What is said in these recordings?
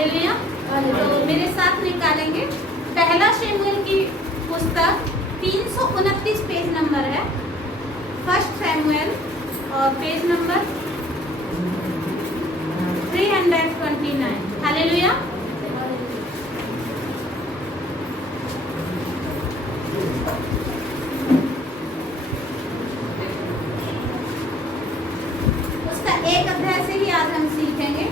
Hallelujah. तो मेरे साथ निकालेंगे पहला शमूएल की पुस्तक 329 पेज नंबर है, फर्स्ट शमूएल और पेज नंबर 329। हालेलुया। उसका एक अध्याय से ही आज हम सीखेंगे।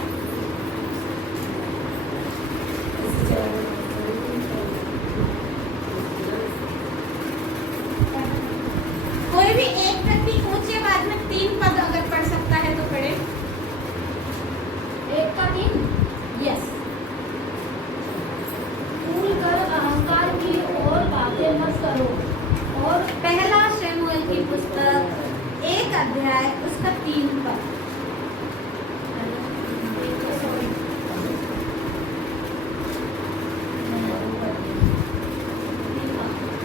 कोई भी एक व्यक्ति ऊंची आवाज में 3 पद अगर पढ़ सकता है तो पढ़े। 1 का 3। यस। भूल कर अहंकार की और बातें मत करो। और पहला शमूएल की पुस्तक 1 अध्याय उसका 3 पद।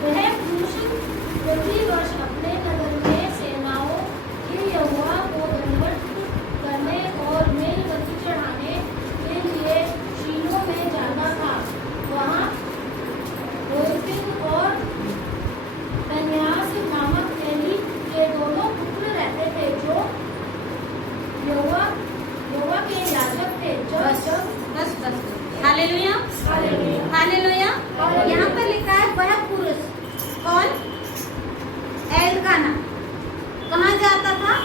वह पुरुष प्रतिवर्ष अपने नगर में सेनाओं के यहोवा को दंडवत करने और मेलबत्ती चढ़ाने के लिए शीलो में जाता था। वहाँ होर्फिन और फिन्यास नामक एली के दोनों पुत्र रहते थे, जो यहोवा के याजक थे। बस। हालेलुया। हालेलुया। हालेलुया। यहाँ पर लिखा है वह पुरुष कौन? एलकाना। कहाँ जाता था?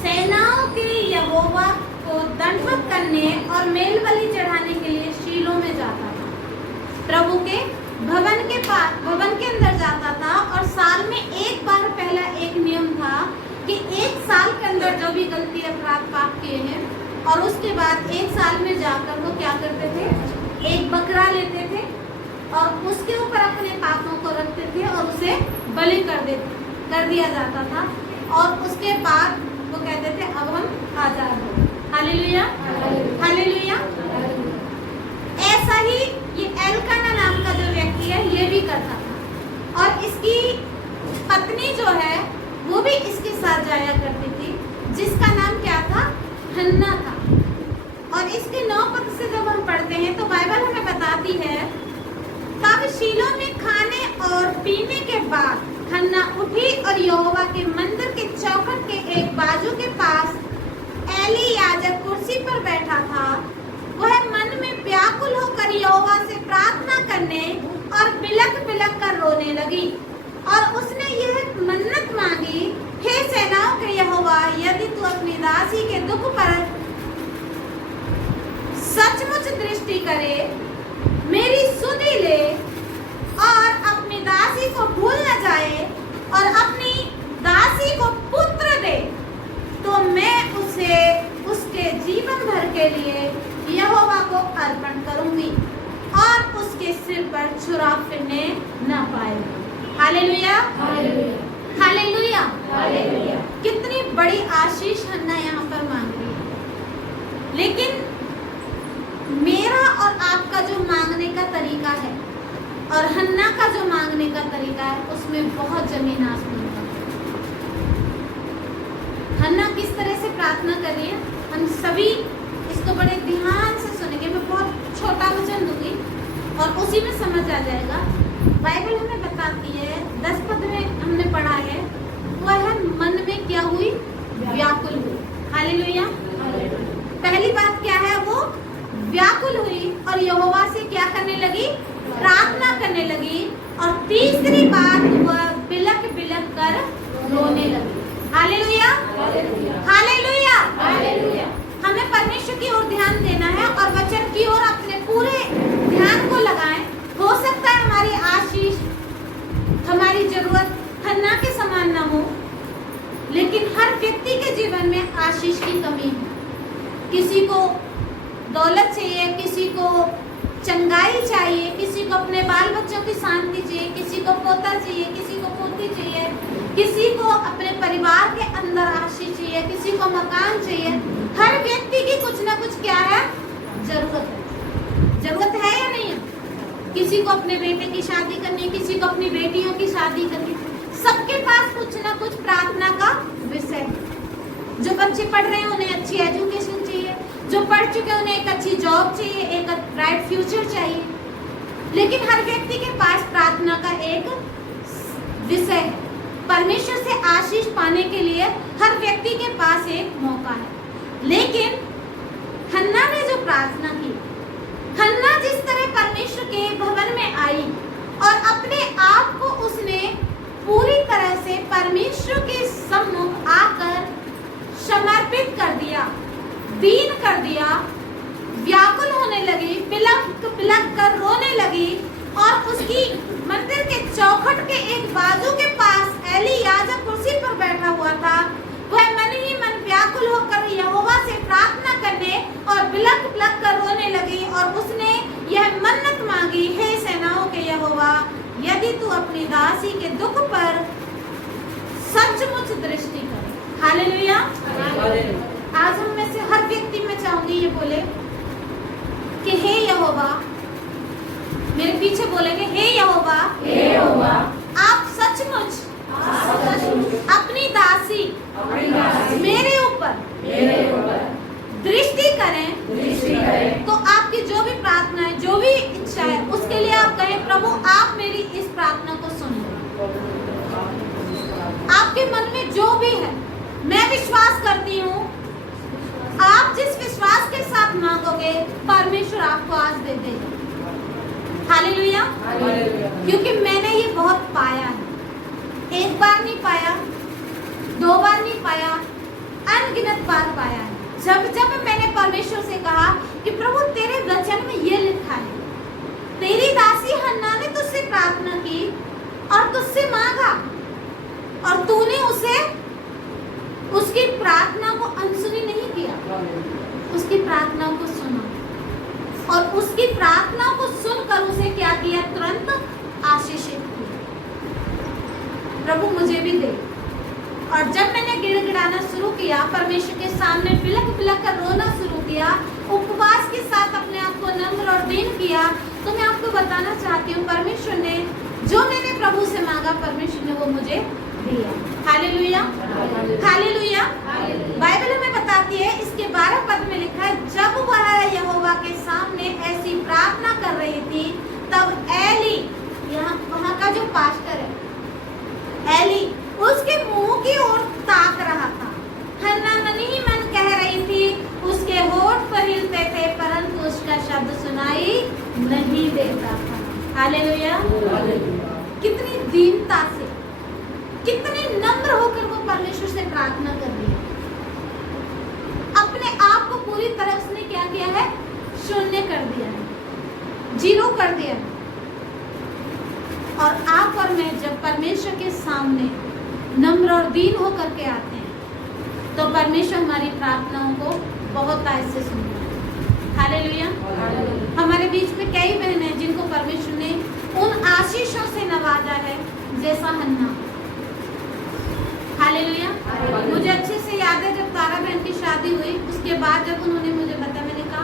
सेनाओं के यहोवा को दंडवत करने और मेलबलि चढ़ाने के लिए शीलो में जाता था। प्रभु के भवन के अंदर जाता था। और साल में एक बार पहला एक नियम था कि 1 साल के अंदर जो भी गलती अपराध पाप किए हैं, और उसके बाद 1 साल में जाकर वो क्या करते थे? एक बकरा लेते थे और उसके ऊपर अपने पापों को रखते थे और उसे बलि कर दिया जाता था। और उसके बाद वो कहते थे अब हम आजाद हो। हालेलुया। हालेलुया। ऐसा ही ये एलकाना नाम का जो व्यक्ति है ये भी करता था। और इसकी पत्नी जो है वो भी इसके साथ जाया करती थी, जिसका नाम क्या था? हन्ना था। और इसके 9 पद से जब हम पढ़ते हैं तो बाइबल हमें बताती है, तब शीलो में खाने और पीने के बाद हन्ना उठी और यहोवा के मंदिर के चौखट के एक बाजू के पास एली याजक कुर्सी पर बैठा था। वह मन में व्याकुल होकर यहोवा से प्रार्थना करने और बिलख बिलख कर रोने लगी। और उसने यह मन्नत मांगी, हे सेनाओं के यहोवा, यदि तू अपनी दासी के दुख पर सचमुच दृष्टि करे, मेरी सुधि ले और अपनी दासी को भूल न जाए और अपनी दासी को पुत्र दे, तो मैं उसे उसके जीवन भर के लिए यहोवा को अर्पण करूंगी और उसके सिर पर छुरा फिरने न पाएगी। हालेलुया। हालेलुया। हालेलुया। कितनी बड़ी आशीष हन्ना यहाँ पर मांग रही है। लेकिन मेरा और आपका जो मांगने का तरीका है और हन्ना का जो मांगने का तरीका है उसमें बहुत जमीन आसमान का। हन्ना किस तरह से प्रार्थना कर रही है, हम सभी इसको बड़े ध्यान से सुनेंगे। मैं बहुत छोटा वचन दूंगी और उसी में समझ आ जाएगा। बाइबल हमें बताती है, 10 पद में हमने पढ़ा है, वह मन में क्या हुई? व्याकुल हुई। हालेलुया। पहली बात क्या है? वो व्याकुल हुई और यहोवा से क्या करने लगी? प्रार्थना करने लगी। और तीसरी बात वह बिलख बिलख कर रोने लगी। हालेलुया। हालेलुया। हालेलुया। हमें परमेश्वर की ओर ध्यान देना है और वचन की ओर अपने पूरे ध्यान को लगाएं। हो सकता है हमारी आशीष, हमारी जरूरत हन्ना के समान ना हो, लेकिन हर व्यक्ति के जीवन में आशीष की कमी है। किसी को दौलत चाहिए, किसी को चंगाई चाहिए, किसी को अपने बाल बच्चों की शांति चाहिए, किसी को पोता चाहिए, किसी को पोती चाहिए, किसी को अपने परिवार के अंदर आशीष चाहिए, किसी को मकान चाहिए। हर व्यक्ति की कुछ ना कुछ क्या है? जरूरत है। जरूरत है या नहीं है? किसी को अपने बेटे की शादी करनी, किसी को अपनी बेटियों की शादी करनी। सबके पास कुछ ना कुछ प्रार्थना का विषय है। जो बच्चे पढ़ रहे हैं उन्हें अच्छी एजुकेशन चाहिए, जो पढ़ चुके हैं उन्हें एक अच्छी जॉब चाहिए, एक ब्राइट फ्यूचर चाहिए, लेकिन हर व्यक्ति के पास प्रार्थना का एक विषय है। परमेश्वर से आशीष पाने के लिए हर व्यक्ति के पास एक मौका है। लेकिन हन्ना ने जो प्रार्थना की, हन्ना जिस तरह परमेश्वर के भवन में आई और अपने आप को उसने पूरी तरह से परमेश्वर के सम्मुख आकर समर्पित कर दिया, दीन कर दिया, व्याकुल होने लगी, बिलख बिलख कर रोने लगी और उसकी मंदिर के चौखट के एक बाजू के पास एली याजक कुर्सी पर बैठा हुआ था। वह मन ही मन व्याकुल होकर यहोवा से प्रार्थना करने और बिलख बिलख कर रोने लगी और उसने यह मन्नत मांगी, हे सेनाओं के यहोवा, यदि तू अपनी दासी के दुख पर सचमुच दृष्टि करे। हालेलुया। आज हम में से हर व्यक्ति में चाहूंगी ये बोले कि हे यहोवा, मेरे पीछे बोलेंगे, हे यहोवा, आप सचमुच अपनी दासी मेरे ऊपर दृष्टि करें। तो आपकी जो भी प्रार्थना है, जो भी इच्छा है, उसके लिए आप कहें, प्रभु आप मेरी इस प्रार्थना को सुन लो। आपके मन में जो भी है, मैं विश्वास करती हूँ आप जिस विश्वास के साथ मांगोगे परमेश्वर आपको आज दे देगा। हालेलुया। क्योंकि मैंने ये बहुत पाया है, एक बार नहीं पाया, दो बार नहीं पाया, अनगिनत बार पाया है। जब जब मैंने परमेश्वर से कहा कि प्रभु तेरे वचन में ये लिखा है, तेरी दासी हन्ना ने तुझसे प्रार्थना की और तुझसे मांगा और तूने उसे उसकी प्रार्थना को अनसुनी नहीं किया, उसकी प्रार्थना को सुना और उसकी प्रार्थना को सुनकर उसे क्या किया, तुरंत आशीषित किया। प्रभु मुझे भी दे। और जब मैंने गिड़गिड़ाना शुरू किया, परमेश्वर के सामने बिलख बिलख कर रोना शुरू किया, उपवास के साथ अपने आप को नम्र और दीन किया, तो मैं आपको बताना चाहती हूँ परमेश्वर ने जो मैंने प्रभु से मांगा, परमेश्वर ने वो मुझे दिया। Hallelujah, hallelujah. बाइबल हमें बताती है, इसके 12 पद में लिखा है, जब वह यहोवा के सामने ऐसी प्रार्थना कर रही थी, तब एली, यहाँ वहाँ का जो पास्टर है एली, उसके मुंह की ओर ताक रहा था। हन्ना मन ही मन कह रही थी, उसके होठ पर हिलते थे, परंतु उसका शब्द सुनाई नहीं देता था। हालेलुया। कितनी दीनता से, कितने नम्र होकर वो परमेश्वर से प्रार्थना कर रही है। अपने आप को पूरी तरह उसने क्या किया है, शून्य कर दिया है, जीरो कर दिया है। और आप और मैं जब परमेश्वर के सामने नम्र और दीन होकर के आते हैं, तो परमेश्वर हमारी प्रार्थनाओं को बहुत ऐसे सुनता है। हालेलुया। हमारे बीच में कई बहन हैं जिनको परमेश्वर ने उन आशीषों से नवाजा है जैसा हन्ना। हालेलुया। मुझे अच्छे से याद है, जब तारा बहन की शादी हुई, उसके बाद जब उन्होंने मुझे बताया, मैंने कहा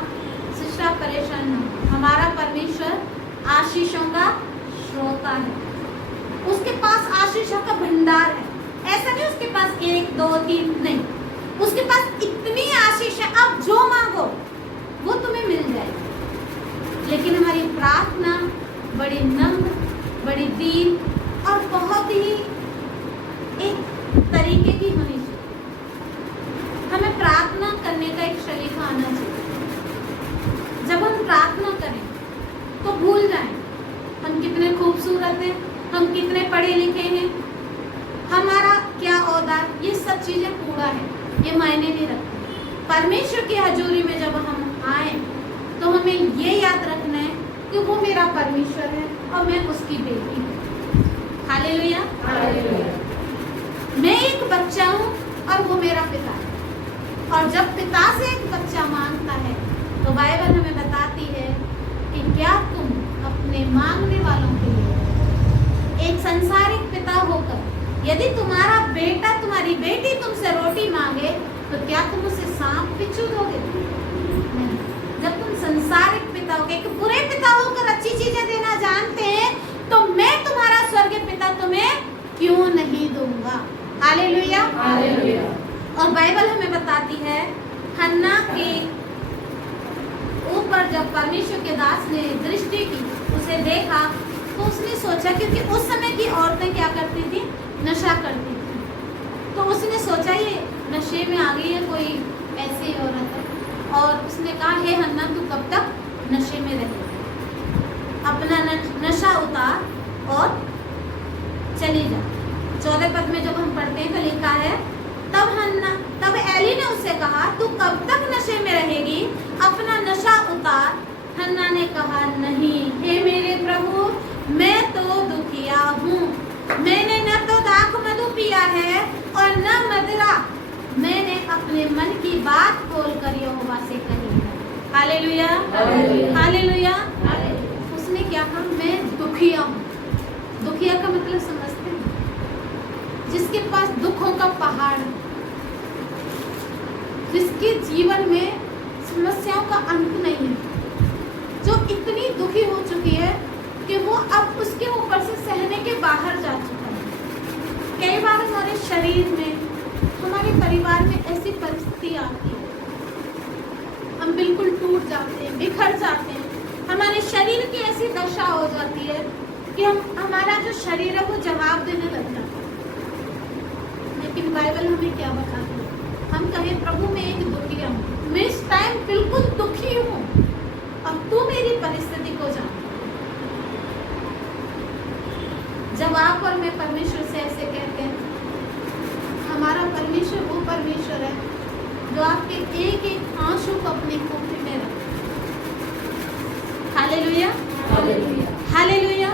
सिस्टर आप परेशान न हो, हमारा परमेश्वर आशीषों का श्रोता है, उसके पास आशीषों का भंडार है। ऐसा नहीं उसके पास 1, 2, 3 नहीं, उसके पास इतनी आशीष है, आप जो मांगो वो तुम्हें मिल जाएगी। लेकिन हमारी प्रार्थना बड़ी नम्र, बड़ी दीन और बहुत ही एक तरीके की होनी चाहिए। हमें प्रार्थना करने का एक सलीका आना चाहिए। जब हम प्रार्थना करें तो भूल जाएं हम कितने खूबसूरत हैं, हम कितने पढ़े लिखे हैं, हमारा क्या ओहदा, ये सब चीजें कूड़ा है, ये मायने नहीं रखती। परमेश्वर की हजूरी में जब हम आए तो हमें ये याद रखना है कि वो मेरा परमेश्वर है और मैं उसकी बेटी हूँ। हालेलुया। मैं एक बच्चा हूँ और वो मेरा पिता है। और जब पिता से एक बच्चा मांगता है तो बाइबल हमें बताती है कि क्या तुम अपने मांगने वालों के लिए एक संसारिक पिता होकर, यदि तुम्हारा बेटा तुम्हारी बेटी तुमसे रोटी मांगे तो क्या तुम उसे सांप बिच्छू दोगे? नहीं। जब तुम संसारिक पिता होगे, एक बुरे पिता होकर अच्छी चीजें देना जानते हैं, तो मैं तुम्हारा स्वर्गीय पिता तुम्हें क्यों नहीं दूंगा? हालेलुया। हालेलुया। और बाइबल हमें बताती है हन्ना के पर जब परमेश्वर के दास ने दृष्टि की, उसे देखा, तो उसने सोचा, क्योंकि उस समय की औरतें क्या करती थी, नशा करती थी, तो उसने सोचा ये नशे में आ गई है कोई ऐसी औरत है, और उसने कहा, हे हन्ना, तू कब तक नशे में रहेगी, अपना नशा उतार और चली जा। 14 पद में जब हम पढ़ते हैं तो लिखा है, तब एली ने उससे कहा, तू कब तक नशे में रहेगी, अपना नशा उतार। हन्ना ने कहा, नहीं, हे मेरे प्रभु, मैं तो दुखिया हूँ, मैंने न तो दाख मधु पिया है और न मदिरा, मैंने अपने मन की बात खोलकर यहोवा से कही है। Hallelujah, hallelujah. उसने क्या कहा, मैं दुखिया हूँ। दुखिया का मतलब समझते हैं, जिसके पास दुखों का पहाड़, जिसके जीवन में समस्याओं का अंत नहीं है, जो इतनी दुखी हो चुकी है कि वो अब उसके ऊपर से सहने के बाहर जा चुका है। कई बार हमारे शरीर में, हमारे परिवार में ऐसी परिस्थिति आती है, हम बिल्कुल टूट जाते हैं, बिखर जाते हैं, हमारे शरीर की ऐसी दशा हो जाती है कि हमारा जो शरीर है वो जवाब देने लग जाता है। लेकिन बाइबल हमें क्या बताती है, हम कहें, प्रभु मैं एक दुखिया हूँ, मैं इस टाइम बिल्कुल दुखी हूँ, अब तू मेरी परिस्थिति को जान। जब आप और मैं परमेश्वर से ऐसे कहते हैं, हमारा परमेश्वर वो परमेश्वर है जो आपके एक एक आंसू को अपने कोपरे में रखे। Hallelujah, hallelujah.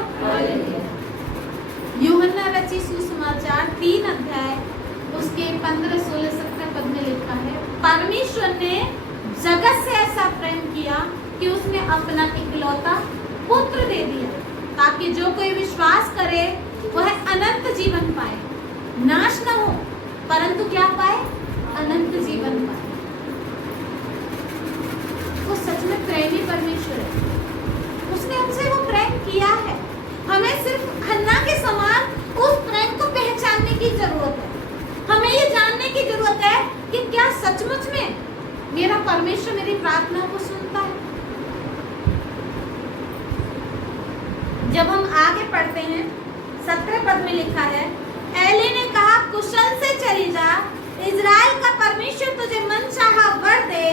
यूहन्ना रचित सुसमाचार 3 अध्याय उसके 15, 16, 17 पद में लिखा है, परमेश्वर ने जगत से ऐसा प्रेम किया कि उसने अपना इकलौता पुत्र दे दिया, ताकि जो कोई विश्वास करे वह अनंत जीवन पाए, नाश न हो, परंतु क्या पाए, अनंत जीवन पाए। वो सच में प्रेमी परमेश्वर है, उसने हमसे वो प्रेम किया है। हमें सिर्फ हन्ना के समान उस प्रेम को पहचानने की जरूरत है। हमें ये जानने की जरूरत है कि क्या सचमुच में मेरा परमेश्वर मेरी प्रार्थना को सुनता है। जब हम आगे पढ़ते हैं 17 पद में लिखा है, एली ने कहा, कुशल से चली जा, इजराइल का परमेश्वर तुझे मनचाहा वर दे।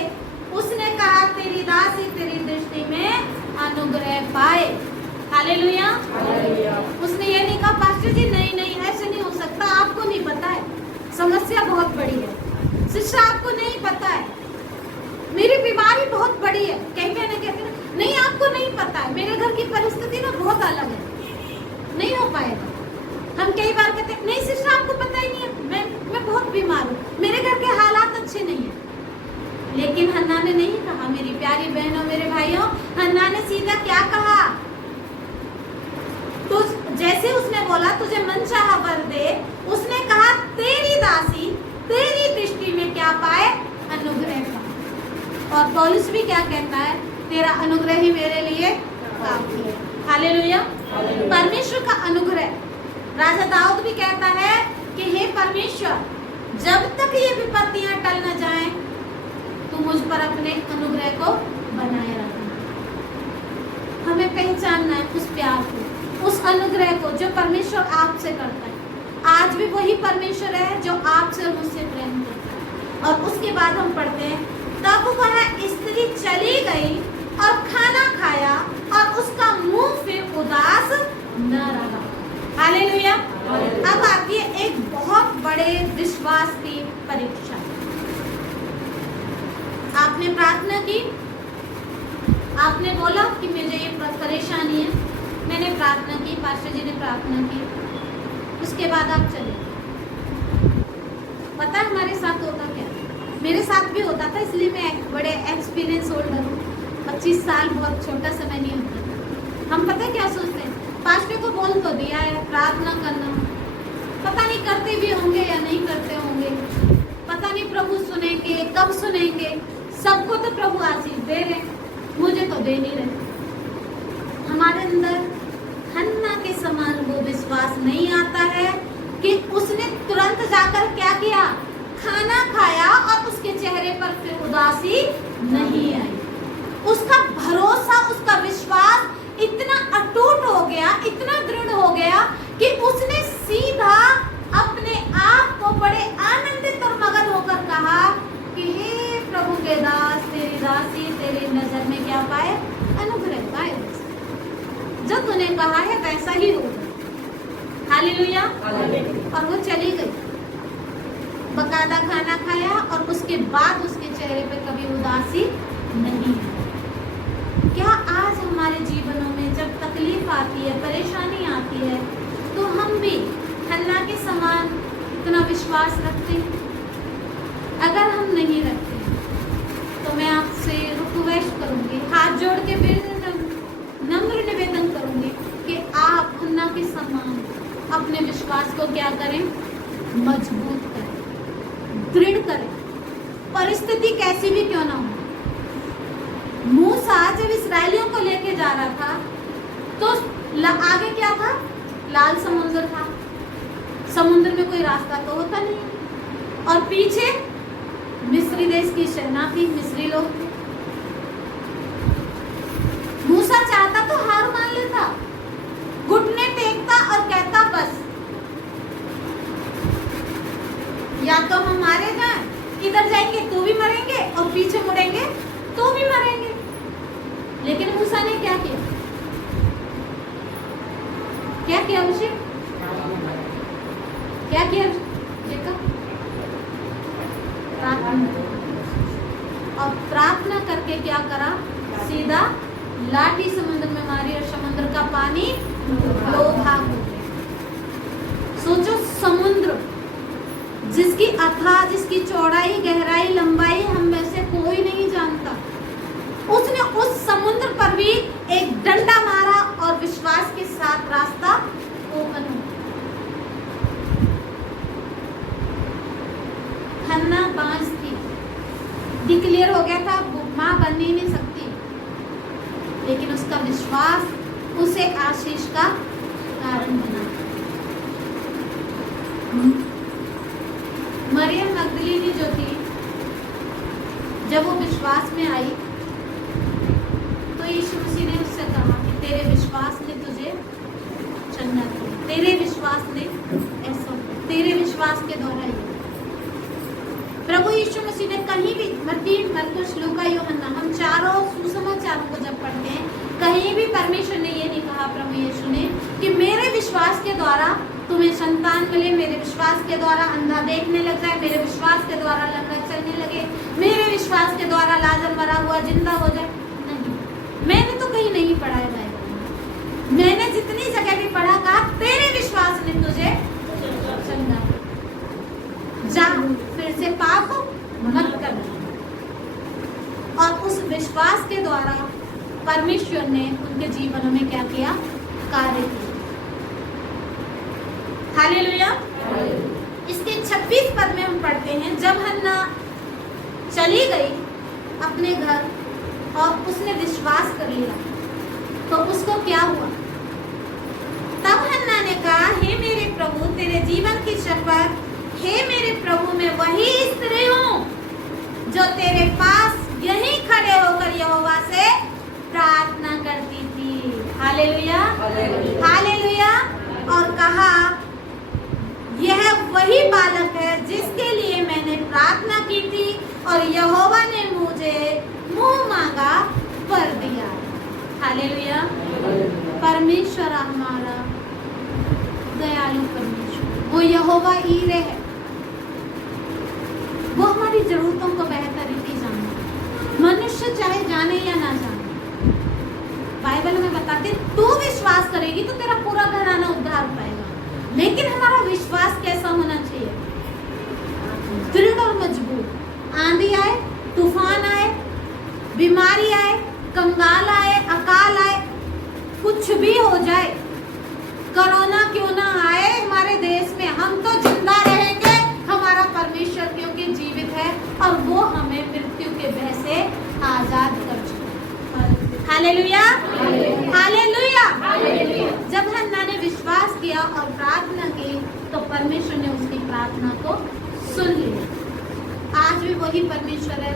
उसने कहा, तेरी दासी तेरी दृष्टि में अनुग्रह पाए। हालेलुया। उसने ये नहीं कहा, पास्टर जी नहीं नहीं ऐसे नहीं हो सकता, आपको नहीं पता है, समस्या बहुत बड़ी है, शिक्षा आपको नहीं पता है, मेरी बीमारी बहुत बड़ी है। कहते नहीं आपको नहीं पता है, मेरे घर की परिस्थिति ना बहुत अलग है, नहीं हो पाएगा। हम कई बार कहते हैं, नहीं सिस्टर आपको पता ही नहीं है, मैं बहुत बीमार हूँ, मेरे घर के हालात अच्छे नहीं है। लेकिन हन्ना ने नहीं कहा, मेरी प्यारी बहनों, मेरे भाइयों, हन्ना ने सीधा क्या कहा, तो जैसे उसने बोला तुझे मनचाहा वर दे, उसने कहा तेरी दासी तेरी दृष्टि में क्या पाए, अनुग्रह पाए। और पौलुस भी क्या कहता है, तेरा अनुग्रह ही मेरे लिए काफी है। हालेलुया। परमेश्वर का अनुग्रह, राजा दाऊद भी कहता है कि हे परमेश्वर, जब तक ये विपत्तियां टल न जाएं, तू मुझ पर अपने अनुग्रह को बनाए रखना। हमें पहचानना है उस प्यार को, उस अनुग्रह को जो परमेश्वर आपसे करता है। आज भी वही परमेश्वर है जो आपसे और मुझसे प्रेम करता है। और उसके बाद हम पढ़ते हैं, तब वह स्त्री चली गई और खाना खाया और उसका मुंह फिर उदास न रहा। हालेलुया। अब आती है एक बहुत बड़े विश्वास की परीक्षा। आपने प्रार्थना की, आपने बोला कि मुझे ये परेशानी है, मैंने प्रार्थना की, पास्टर जी ने प्रार्थना की, उसके बाद आप चले। पता है हमारे साथ होता क्या, मेरे साथ भी होता था, इसलिए मैं बड़े एक्सपीरियंस होल्डर हूँ। 25 साल बहुत छोटा समय नहीं होता। हम पता है क्या सोचते हैं, पास्टर को बोल तो दिया है प्रार्थना करना, पता नहीं करते भी होंगे या नहीं करते होंगे, पता नहीं प्रभु सुनेंगे कब सुनेंगे, सबको तो प्रभु आशीष दे रहे, मुझे तो दे नहीं रहे। हमारे अंदर हन्ना के समान वो विश्वास नहीं आता है कि उसने तुरंत जाकर क्या किया, खाना खाया और उसके चेहरे पर फिर उदासी नहीं आई। उसका भरोसा ने कहा है वैसा ही होगा। हालेलुया। और वो चली गई, बकायदा खाना खाया और उसके बाद उसके चेहरे पे कभी उदासी नहीं है। क्या आज हमारे जीवनों में जब तकलीफ आती है, परेशानी आती है, तो हम भी हन्ना के समान इतना विश्वास रखते हैं? अगर हम नहीं रखते तो मैं आपसे रिक्वेस्ट करूंगी, हाथ जोड़ के फिर नम्र निवेदन करूंगी कि आप हन्ना के समान अपने विश्वास को क्या करें? मजबूत करें, दृढ़ करें, परिस्थिति कैसी भी क्यों ना हो। मूसा जब इस्राएलियों को लेके जा रहा था तो आगे क्या था? लाल समुद्र था। समुद्र में कोई रास्ता तो होता नहीं, और पीछे मिस्री देश की सेना थी, मिस्री लोग थे। मूसा चाहता तो हार मान लेता, घुटने टेकता और कहता बस या तो हम मारे जाएं, इधर जाएंगे तो भी मरेंगे और पीछे मुड़ेंगे तो भी मरेंगे। लेकिन मूसा ने क्या किया? क्या किया अभिषेक? क्या किया देखा? प्रार्थना। और प्रार्थना करके क्या करा? सीधा लाठी समुद्र में मारी और समुद्र का पानी दो भाग हो गया। सोचो, समुद्र जिसकी अथाह, जिसकी चौड़ाई, गहराई, लंबाई हम में से कोई नहीं जानता, उसने उस समुद्र पर भी एक डंडा मारा और विश्वास के साथ रास्ता ओपन हो। हन्ना बांझ थी, डिक्लेयर हो गया था मां बन ही नहीं सकती, लेकिन उसका विश्वास उसे आशीष का कारण बना। मरियम मगदलीनी जो थी, जब वो विश्वास में आई तो यीशु मसीह ने उससे कहा कि तेरे विश्वास ने तुझे चंगा किया, तेरे विश्वास ने ऐसा, तेरे विश्वास के द्वारा ही। प्रभु यीशु मसीह ने कहीं भी, मत्ती, मरकुस, लूका, यूहन्ना, हम चारों सुसमाचारों को जब पढ़ते हैं, कहीं भी परमेश्वर ने ये नहीं कहा, प्रभु यीशु ने, कि मेरे विश्वास के द्वारा तुम्हें संतान मिले, मेरे विश्वास के द्वारा अंधा देखने लग जाए, मेरे विश्वास के द्वारा लंगड़ा चलने लगे, मेरे विश्वास के द्वारा लाजर मरा हुआ जिंदा हो जाए। नहीं, मैंने तो कहीं नहीं पढ़ा है बाइबल में। मैंने जितनी जगह भी पढ़ा, कहा तेरे विश्वास ने तुझे चंगा, जा फिर से पाप मत कर। और उस विश्वास के द्वारा परमेश्वर ने उनके जीवनों में क्या किया? कार्य किया। हालेलुया। इसके 26 पद में हम पढ़ते हैं, जब हन्ना चली गई अपने घर और उसने विश्वास कर लिया तो उसको क्या हुआ? तब हन्ना ने कहा, हे मेरे प्रभु, तेरे जीवन की शपथ, हे मेरे प्रभु, मैं वही स्त्री हूँ जो तेरे पास यहीं खड़े होकर यहोवा से प्रार्थना करती थी। Hallelujah, hallelujah. और कहा, यह वही बालक है जिसके लिए मैंने प्रार्थना की थी और यहोवा ने मुझे मुंह मांगा पर दिया। हालेलुया। परमेश्वर हमारा दयालु परमेश्वर, वो यहोवा ईरे है, वो हमारी जरूरतों को बेहतर रीति जानता। मनुष्य चाहे जाने या ना जाने, बाइबल में बताते, तू विश्वास करेगी तो तेरा पूरा घराना उद्धार पाएगा। लेकिन हमारा विश्वास कैसा होना चाहिए? दृढ़ और मजबूत। आंधी आए, तूफान आए, बीमारी आए, कंगाल आए, अकाल आए, कुछ भी हो जाए, कोरोना क्यों ना आए हमारे देश में, हम तो जिंदा रहेंगे। हमारा परमेश्वर क्योंकि जीवित है और वो हमें मृत्यु के भय से आजाद कर चुका है। Hallelujah, hallelujah. जब हन्ना ने विश्वास किया और प्रार्थना की तो परमेश्वर ने उसकी प्रार्थना को सुन लिया। आज भी वही परमेश्वर है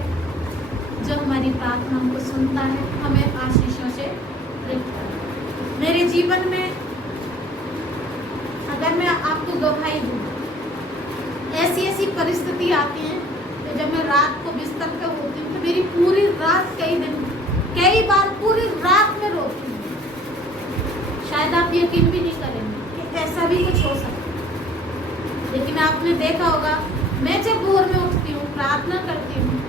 जो हमारी प्रार्थनाओं को सुनता है, हमें आशीषों से रखता है। मेरे जीवन में अगर मैं आपको गवाही दूं, ऐसी ऐसी परिस्थिति आती है तो जब मैं रात को बिस्तर पे होती हूँ तो मेरी पूरी रात, कई बार पूरी रात में रोती हूँ। शायद यकीन भी नहीं करेंगे कि ऐसा भी कुछ हो सकता है। लेकिन आपने देखा होगा, मैं जब भोर में उठती हूँ, प्रार्थना करती हूँ,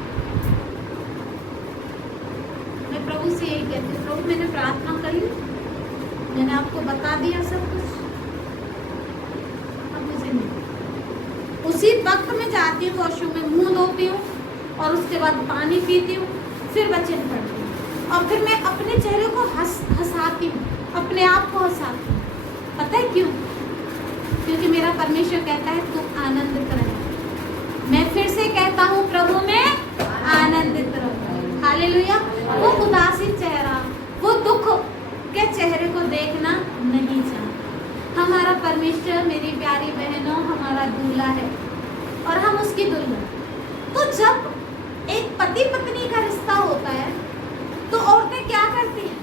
मैं प्रभु से यही कहती हूँ, प्रभु मैंने प्रार्थना करी, मैंने आपको बता दिया सब कुछ, अब मुझे नहीं। उसी वक्त में जाती हूँ वॉशरूम में, मुंह धोती हूँ और उसके बाद पानी पीती हूँ, फिर वचन पढ़ती हूँ और फिर मैं अपने चेहरे को हंसाती हूँ, अपने आप को हंसाती हूँ। पता है क्यों? क्योंकि मेरा परमेश्वर कहता है तू आनंदित रहे। मैं फिर से कहता हूँ, प्रभु में आनंदित रहो। हालेलुया। वो उदासी चेहरा, वो दुख के चेहरे को देखना नहीं चाहता। हमारा परमेश्वर, मेरी प्यारी बहनों, हमारा दूल्हा है और हम उसकी दुल्हन। तो जब एक पति पत्नी का रिश्ता होता है तो औरतें क्या करती हैं?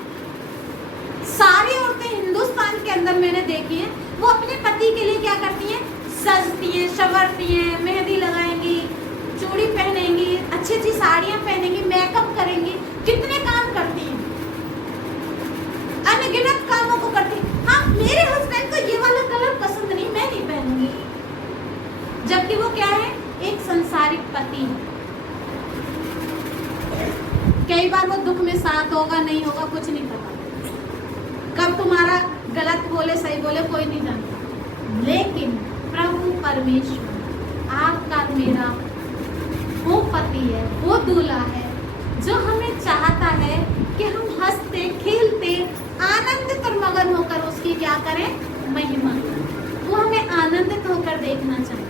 सारी औरतें हिंदुस्तान के अंदर मैंने देखी हैं, वो अपने पति के लिए क्या करती हैं? सजती हैं, संवरती हैं, मेहंदी लगाएंगी, चूड़ी पहनेंगी, अच्छी अच्छी साड़ियाँ पहनेंगी, मेकअप करेंगी, कितने काम करती हैं, अनगिनत कामों को करती हैं। हाँ, मेरे हस्बैंड को ये वाला कलर पसंद नहीं, मैं नहीं पहनूंगी। जबकि वो क्या है? एक संसारिक पति है। कई बार वो दुख में साथ होगा, नहीं होगा, कुछ नहीं पता। कब तुम्हारा गलत बोले सही बोले कोई नहीं जानता। लेकिन प्रभु परमेश्वर आपका मेरा वो पति है, वो दूल्हा है जो हमें चाहता है कि हम हंसते खेलते आनंदित और मगन होकर उसकी क्या करें? महिमा करें। वो हमें आनंदित होकर देखना चाहता।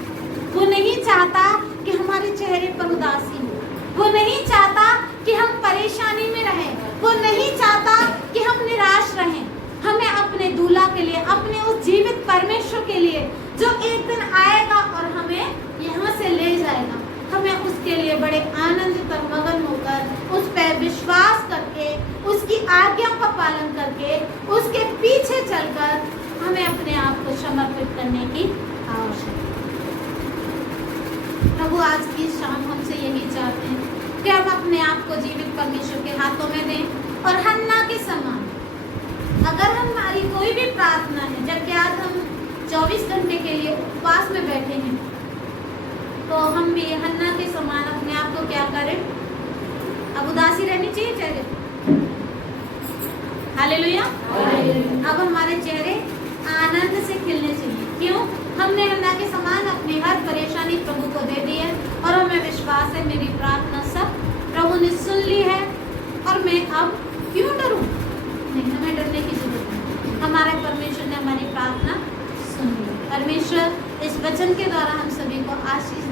वो नहीं चाहता कि हमारे चेहरे पर उदासी हो। वो नहीं चाहता कि हम परेशानी में रहें। वो नहीं चाहता कि हम निराश रहें। हमें अपने दूल्हा के लिए, अपने उस जीवित परमेश्वर के लिए जो एक दिन आएगा और हमें यहाँ से ले जाएगा, हमें उसके लिए बड़े आनंदित और मगन होकर उस पर विश्वास करके, उसकी आज्ञा का पालन करके, उसके पीछे चलकर हमें अपने आप को समर्पित करने की आवश्यकता है। प्रभु आज की शाम हमसे यही चाहते हैं कि हम अपने आप को जीवित परमेश्वर के हाथों में दें और हन्ना के समान, अगर हमारी कोई भी प्रार्थना है, जबकि आज हम 24 घंटे के लिए उपवास में बैठे हैं, तो हम भी हन्ना के समान अपने आप को क्या करें? अब उदासी रहनी चाहिए चेहरे पे। हालेलुया। अब हमारे चेहरे आनंद से खिलने चाहिए। क्यों? हमने हन्ना के समान अपनी हर परेशानी प्रभु को दे दी है और हमें विश्वास है मेरी प्रार्थना सब प्रभु ने सुन ली है और मैं अब क्यों डरूं? नहीं, हमें डरने की जरूरत नहीं। हमारे परमेश्वर ने हमारी प्रार्थना सुन ली। परमेश्वर इस वचन के द्वारा हम सभी को आशीष